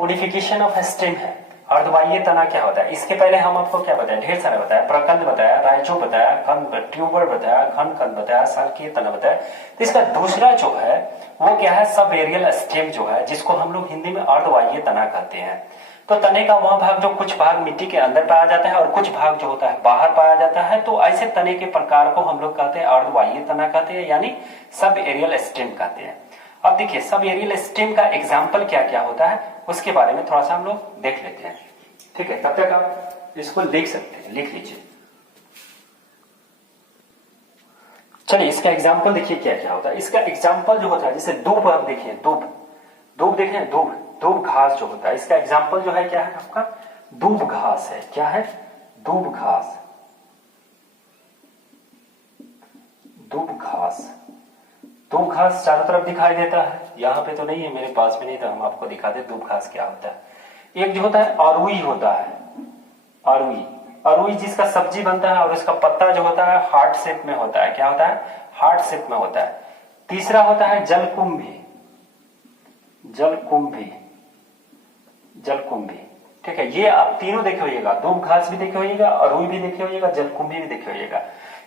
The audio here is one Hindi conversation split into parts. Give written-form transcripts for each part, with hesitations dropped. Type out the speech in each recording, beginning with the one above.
मोडिफिकेशन ऑफ स्टेम है। अर्धवाह्य तना क्या होता है? इसके पहले हम आपको क्या बताया, ढेर सारा बताया, प्रकंद बताया, राइजो बताया, कंद ट्यूबर बताया, घन कंद बताया, साल्कीय तना बताया। तो इसका दूसरा जो है वो क्या है, सब एरियल स्टेम जो है, जिसको हम लोग हिंदी में अर्धवाह्य तना कहते हैं। तो तने का वह भाग जो कुछ भाग मिट्टी के अंदर पाया जाता है और कुछ भाग जो होता है बाहर पाया जाता है। तो ऐसे तने के प्रकार को हम लोग कहते हैं अर्धवाह्य तना कहते हैं, यानी सब एरियल स्टेम कहते हैं। अब देखिए सब एरियल स्टेम का एग्जाम्पल क्या क्या होता है उसके बारे में थोड़ा सा हम लोग देख लेते हैं। ठीक है, तब तक आप इसको लिख सकते हैं, लिख लीजिए। चलिए इसका एग्जाम्पल देखिए क्या क्या होता है। इसका एग्जाम्पल जो होता है, जैसे दूब, आप देखिए दूब, दूब देखें, दूब, दूब घास जो होता है, इसका एग्जाम्पल जो है क्या है आपका, दूब घास है। क्या है? दूब घास, दूब घास। दूब घास चारों तरफ दिखाई देता है, यहाँ पे तो नहीं है, मेरे पास में नहीं था, हम आपको दिखा दे दूब घास क्या होता है। एक जो होता है अरुई होता है, अरुई, अरुई जिसका सब्जी बनता है और उसका पत्ता जो होता है हार्ट शेप में होता है। क्या होता है? हार्ट शेप में होता है। तीसरा होता है जलकुंभी, जलकुंभी, जलकुंभी। ठीक है, ये आप तीनों देखे होइएगा, दूब घास भी देखे होइएगा, अरुई भी देखे होइएगा, जलकुंभी भी देखे होइएगा।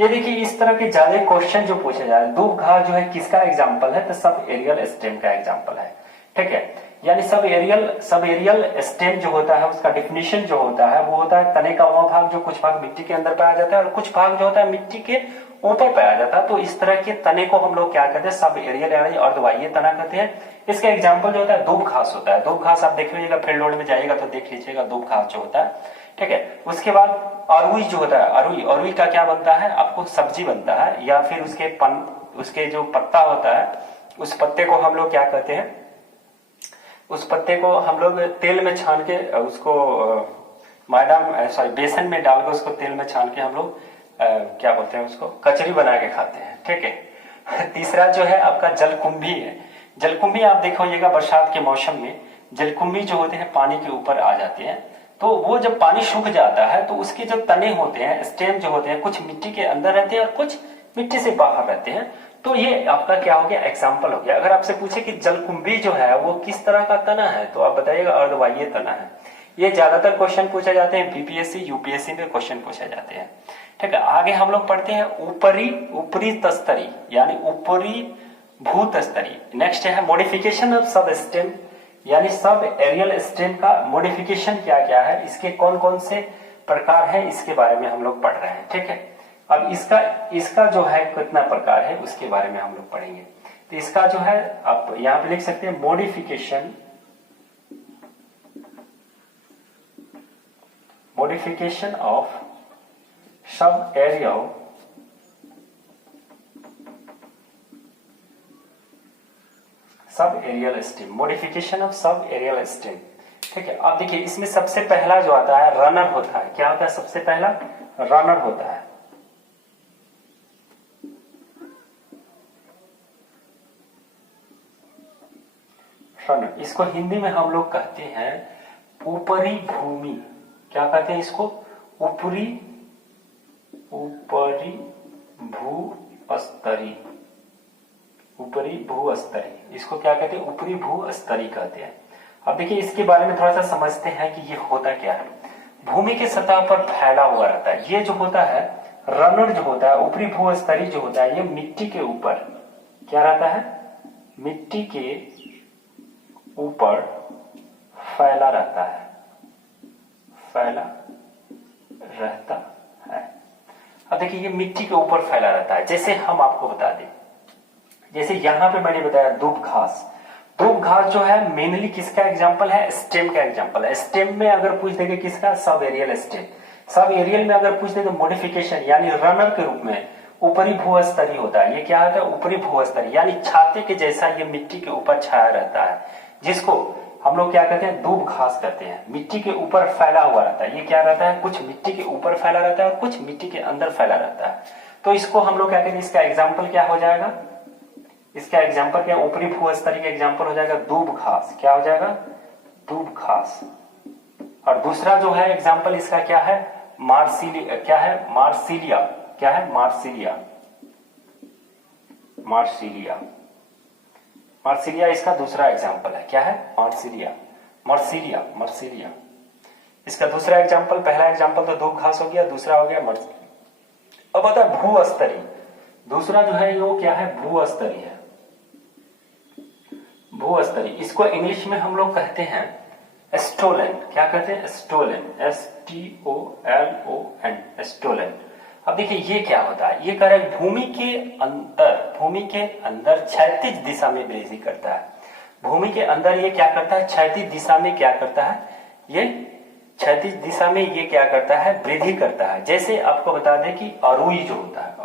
ये देखिए इस तरह के ज्यादा क्वेश्चन जो पूछे जा रहे हैं। दूब घास जो है किसका एग्जाम्पल है? तो सब एरियल स्टेम का एग्जाम्पल है। ठीक है, यानी सब एरियल स्टेम जो होता है उसका डिफिनेशन जो होता है वो होता है तने का वह भाग जो कुछ भाग मिट्टी के अंदर पाया जाता है और कुछ भाग जो होता है मिट्टी के ऊपर पाया जाता है। तो इस तरह के तने को हम लोग क्या कहते हैं, सब एरियल यानी अर्धवाह्य तना कहते हैं। इसका एग्जाम्पल जो होता है दूब घास होता है। दूब घास आप देख लीजिएगा, फील्ड रोड में जाइएगा तो देख लीजिएगा दूब घास जो होता है। ठीक है, उसके बाद अरुई जो होता है, अरुई, अरुई का क्या बनता है, आपको सब्जी बनता है, या फिर उसके जो पत्ता होता है उस पत्ते को हम लोग क्या कहते हैं, उस पत्ते को हम लोग तेल में छान के उसको बेसन में डाल के उसको तेल में छान के हम लोग क्या बोलते हैं, उसको कचरी बना के खाते हैं। ठीक है। तीसरा जो है आपका जलकुंभी है। जलकुंभी आप देखोइएगा बरसात के मौसम में जलकुंभी जो होते हैं पानी के ऊपर आ जाते हैं। तो वो जब पानी सूख जाता है तो उसके जो तने होते हैं, स्टेम जो होते हैं, कुछ मिट्टी के अंदर रहते हैं और कुछ मिट्टी से बाहर रहते हैं। तो ये आपका क्या हो गया, एग्जाम्पल हो गया। अगर आपसे पूछे कि जलकुंभी जो है वो किस तरह का तना है तो आप बताइएगा अर्धवाह्य तना है। ये ज्यादातर क्वेश्चन पूछे जाते हैं बीपीएससी यूपीएससी में क्वेश्चन पूछे जाते हैं। ठीक है, आगे हम लोग पढ़ते हैं ऊपरी तस्तरी यानी ऊपरी भूतस्तरी। नेक्स्ट है मॉडिफिकेशन ऑफ सब स्टेम यानी सब एरियल स्टेम का मॉडिफिकेशन क्या क्या है, इसके कौन कौन से प्रकार है इसके बारे में हम लोग पढ़ रहे हैं। ठीक है, अब इसका जो है कितना प्रकार है उसके बारे में हम लोग पढ़ेंगे। तो इसका जो है आप यहां पे लिख सकते हैं modification of sub aerial stem, modification of sub aerial stem. ठीक है, अब देखिए इसमें सबसे पहला जो आता है रनर होता है। क्या होता है? सबसे पहला रनर होता है। रनर, इसको हिंदी में हम लोग कहते हैं ऊपरी भूमि। क्या कहते हैं इसको? ऊपरी भूस्तरी, ऊपरी भूस्तरी, इसको क्या कहते हैं? ऊपरी भूस्तरी कहते हैं। अब देखिए इसके बारे में थोड़ा सा समझते हैं कि ये होता क्या है। भूमि के सतह पर फैला हुआ रहता है। ये जो होता है रनर जो होता है, ऊपरी भूस्तरी जो होता है, ये मिट्टी के ऊपर क्या रहता है? मिट्टी के ऊपर फैला रहता है, फैला रहता है। अब देखिए ये मिट्टी के ऊपर फैला रहता है। जैसे हम आपको बता दें, जैसे यहां पे मैंने बताया दूब घास। दूब घास जो है मेनली किसका एग्जांपल है? स्टेम का एग्जांपल है। स्टेम में अगर पूछ देंगे किसका? सब एरियल स्टेम। सब एरियल में अगर पूछ देंगे मॉडिफिकेशन यानी रनर के रूप में ऊपरी भूस्तरी होता है। ये क्या होता है? ऊपरी भूस्तरी यानी छाते के जैसा ये मिट्टी के ऊपर छाया रहता है, जिसको हम लोग क्या कहते हैं? दूब घास कहते हैं। मिट्टी के ऊपर फैला हुआ रहता है। ये क्या रहता है? कुछ मिट्टी के ऊपर फैला रहता है और कुछ मिट्टी के अंदर फैला रहता है। तो इसको हम लोग क्या कहते हैं? इसका एग्जाम्पल क्या हो जाएगा? इसका एग्जाम्पल क्या? ऊपरी भूस्तरी का एग्जाम्पल हो जाएगा दूब घास। क्या हो जाएगा? दूब घास। और दूसरा जो है एग्जाम्पल इसका क्या है? मार्सिलिया। क्या है? मार्सिलिया। क्या है? मार्सिलिया। मार्सिलिया, मार्सिलिया इसका दूसरा एग्जाम्पल है। क्या है? मार्सिलिया। मर्सीलिया, मर्सीलिया। इसका दूसरा एग्जाम्पल, पहला एग्जाम्पल तो धूप घास हो गया, दूसरा हो गया मर्सीलिया। अब होता है भूस्तरीय। दूसरा जो है वो क्या है, भूस्तरीय है। भूस्तरीय, इसको इंग्लिश में हम लोग कहते हैं स्टोलन। क्या कहते हैं, स्टोलन, STOLON, स्टोलन। अब देखिए ये क्या होता है, ये कह रहा है भूमि के अंदर क्षैतिज दिशा में वृद्धि करता है। भूमि के अंदर ये क्या करता है, क्षैतिज दिशा में क्या करता है, ये क्षैतिज दिशा में ये क्या करता है, वृद्धि करता है। जैसे आपको बता दें कि अरुई जो होता है,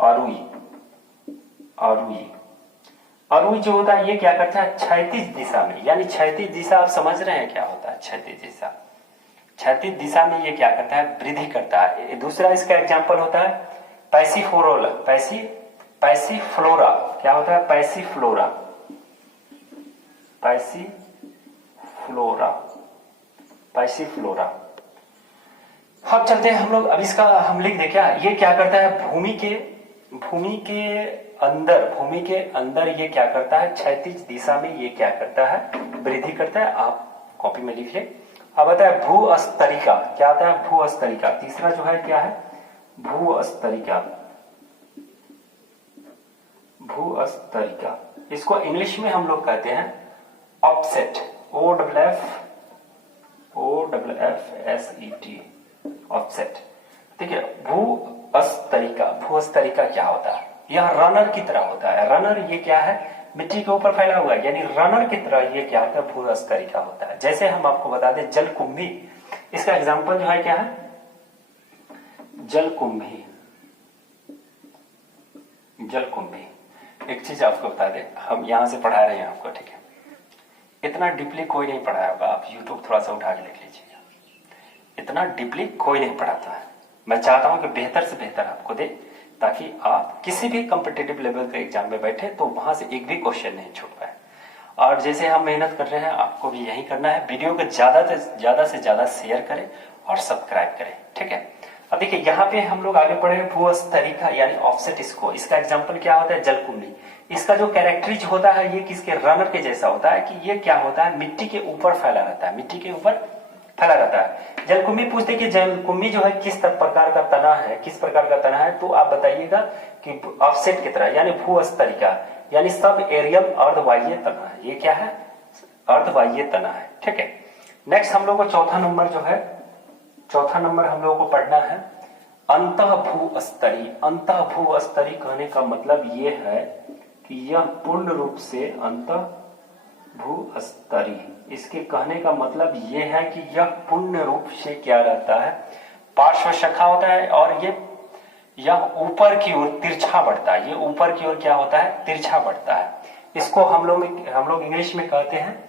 अरुई जो होता है ये क्या करता है, क्षैतिज दिशा में, यानी क्षैतिज दिशा आप समझ रहे हैं क्या होता है, क्षैतिज दिशा। क्षैतिज दिशा में ये क्या करता है, वृद्धि करता है। दूसरा इसका एग्जाम्पल होता है पैसीफ्लोरा, पैसीफ्लोरा। क्या होता है, पैसीफ्लोरा, पैसीफ्लोरा, पैसीफ्लोरा। अब चलते हैं हम लोग, अब इसका हम लिख दे क्या, ये क्या करता है, भूमि के अंदर ये क्या करता है, क्षैतिज दिशा में ये क्या करता है, वृद्धि करता है। आप कॉपी में लिखिए। अब आता है भूस्तरिका। क्या आता है, भूस्तरिका। तीसरा जो है क्या है, भूस्तरिका, भूस्तरिका। इसको इंग्लिश में हम लोग कहते हैं ऑफसेट, OFFSET, ऑफसेट। देखिए भूस्तरिका, भूस्तरिका क्या होता है, यह रनर की तरह होता है। रनर ये क्या है, मिट्टी के ऊपर फैला हुआ है, यानी रनर की तरह ये क्या होता है, भूस्तरिका होता है। जैसे हम आपको बता दें जलकुंभी, इसका एग्जाम्पल जो है क्या है, जलकुंभी, जलकुंभी। एक चीज आपको बता दें, हम यहां से पढ़ा रहे हैं आपको, ठीक है, इतना डीपली कोई नहीं पढ़ाया होगा। आप यूट्यूब थोड़ा सा उठा के लिख लीजिएगा, इतना डीपली कोई नहीं पढ़ाता है। मैं चाहता हूं कि बेहतर से बेहतर आपको दे, ताकि आप किसी भी कॉम्पिटिटिव लेवल के एग्जाम में बैठे तो वहां से एक भी क्वेश्चन नहीं छूट पाए। और जैसे हम मेहनत कर रहे हैं, आपको भी यही करना है। वीडियो को ज्यादा से ज्यादा शेयर करें और सब्सक्राइब करें, ठीक है। अब देखिए यहाँ पे हम लोग आगे पढ़े भूस्तरिका यानी ऑफसेट। इसका एग्जाम्पल क्या होता है, जलकुंभी। इसका जो कैरेक्टरिज होता है ये किसके, रनर के जैसा होता है, कि ये क्या होता है, मिट्टी के ऊपर फैला रहता है, मिट्टी के ऊपर फैला रहता है। जलकुंभी पूछते कि जलकुंभी जो है किस प्रकार का तना है, किस प्रकार का तना है, तो आप बताइएगा कि ऑफसेट की तरह, यानी भूस्तरिका, यानी सब एरियल अर्धवाह्य तना है। ये क्या है, अर्धवाह्य तना है, ठीक है। नेक्स्ट हम लोग को चौथा नंबर हम लोगों को पढ़ना है अंतः भूस्तरीय। अंतः भूस्तरीय कहने का मतलब ये है कि यह पूर्ण रूप से अंतः भूस्तरीय, इसके कहने का मतलब यह है कि यह पूर्ण रूप से क्या रहता है, पार्श्व शाखा होता है, और यह ऊपर की ओर तिरछा बढ़ता है। ये ऊपर की ओर क्या होता है, तिरछा बढ़ता है। इसको हम लोग इंग्लिश में कहते हैं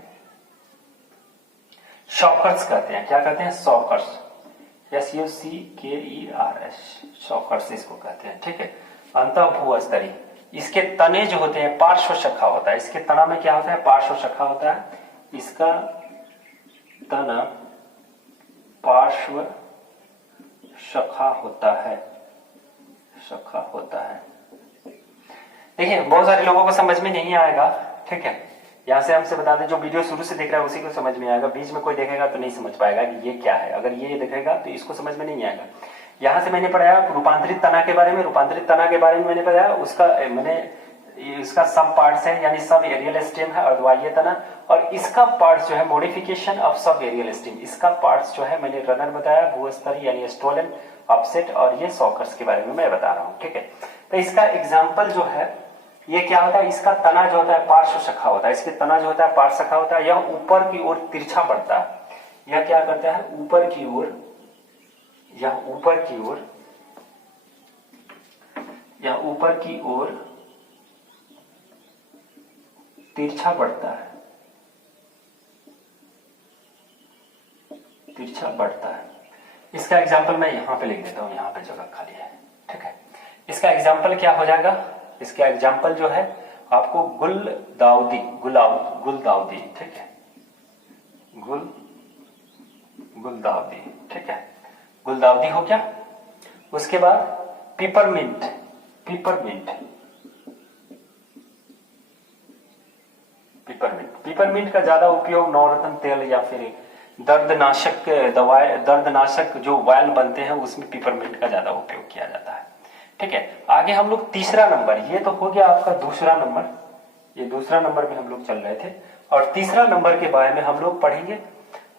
शॉकर्स कहते हैं। क्या कहते हैं, शॉकर्स, SUCKERS, शॉकर्स इसको कहते हैं, ठीक है। अंतः भूस्तरीय, इसके तने जो होते हैं पार्श्व शाखा होता है। इसके तना में क्या होता है, पार्श्व शाखा होता है। इसका तना पार्श्व शाखा होता है, शाखा होता है। देखिए बहुत सारे लोगों को समझ में नहीं आएगा, ठीक है। यहां से हमसे बता दें, जो वीडियो शुरू से देख रहा है उसी को समझ में आएगा, बीच में कोई देखेगा तो नहीं समझ पाएगा कि ये क्या है। अगर ये देखेगा तो इसको समझ में नहीं आएगा। यहां से मैंने पढ़ाया रूपांतरित तना के बारे में, रूपांतरित तना के बारे में मैंने पढ़ाया, इसका सब पार्ट्स है, यानी सब एरियल स्टेम है, अर्धवाह्य तना, और इसका पार्ट्स जो है modification of sub aerial stem. इसका पार्ट्स जो है मैंने रनर बताया, भूस्तरीय यानी स्टोलन, ऑफसेट, और ये सॉकर्स के बारे में मैं बता रहा हूँ, ठीक है। तो इसका एग्जाम्पल जो है ये क्या होता है, इसका तना जो होता है पार्श्व शाखा होता है। इसके तना जो होता है पार्श्व शाखा होता है, यह ऊपर की ओर तिरछा बढ़ता है। यह क्या करता है, ऊपर की ओर, यह ऊपर की ओर, यह ऊपर की ओर तिरछा बढ़ता है, तिरछा बढ़ता है। इसका एग्जाम्पल मैं यहां पे लिख देता हूं, यहां पे जगह खाली है, ठीक है। इसका एग्जाम्पल क्या हो जाएगा, इसका एग्जाम्पल जो है आपको गुलदाउदी, गुलदाउदी, ठीक है, गुलदाउदी, ठीक है, गुलदाउदी हो गया। उसके बाद पिपरमिंट, पिपरमिंट, पिपरमिंट, पिपरमिंट का ज्यादा उपयोग नवरत्न तेल या फिर दर्दनाशक दवाएं, दर्दनाशक जो वायल बनते हैं उसमें पिपरमिंट का ज्यादा उपयोग किया जाता है। ठीक है, आगे हम लोग तीसरा नंबर, ये तो हो गया आपका दूसरा नंबर, ये दूसरा नंबर में हम लोग चल रहे थे। और तीसरा नंबर के बारे में हम लोग पढ़ेंगे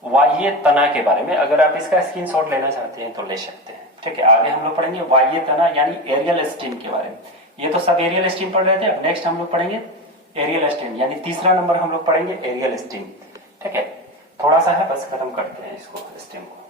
वाह्य तना के बारे में। अगर आप इसका स्क्रीनशॉट लेना चाहते हैं तो ले सकते हैं। ठीक है, आगे हम लोग पढ़ेंगे वाह्य तना यानी एरियल स्टीम के बारे में। ये तो सब एरियल स्टीम पढ़ रहे थे, अब नेक्स्ट हम लोग पढ़ेंगे एरियल स्टीम, यानी तीसरा नंबर हम लोग पढ़ेंगे एरियल स्टीम। ठीक है, थोड़ा सा है, बस खत्म करते हैं इसको, स्टीम को।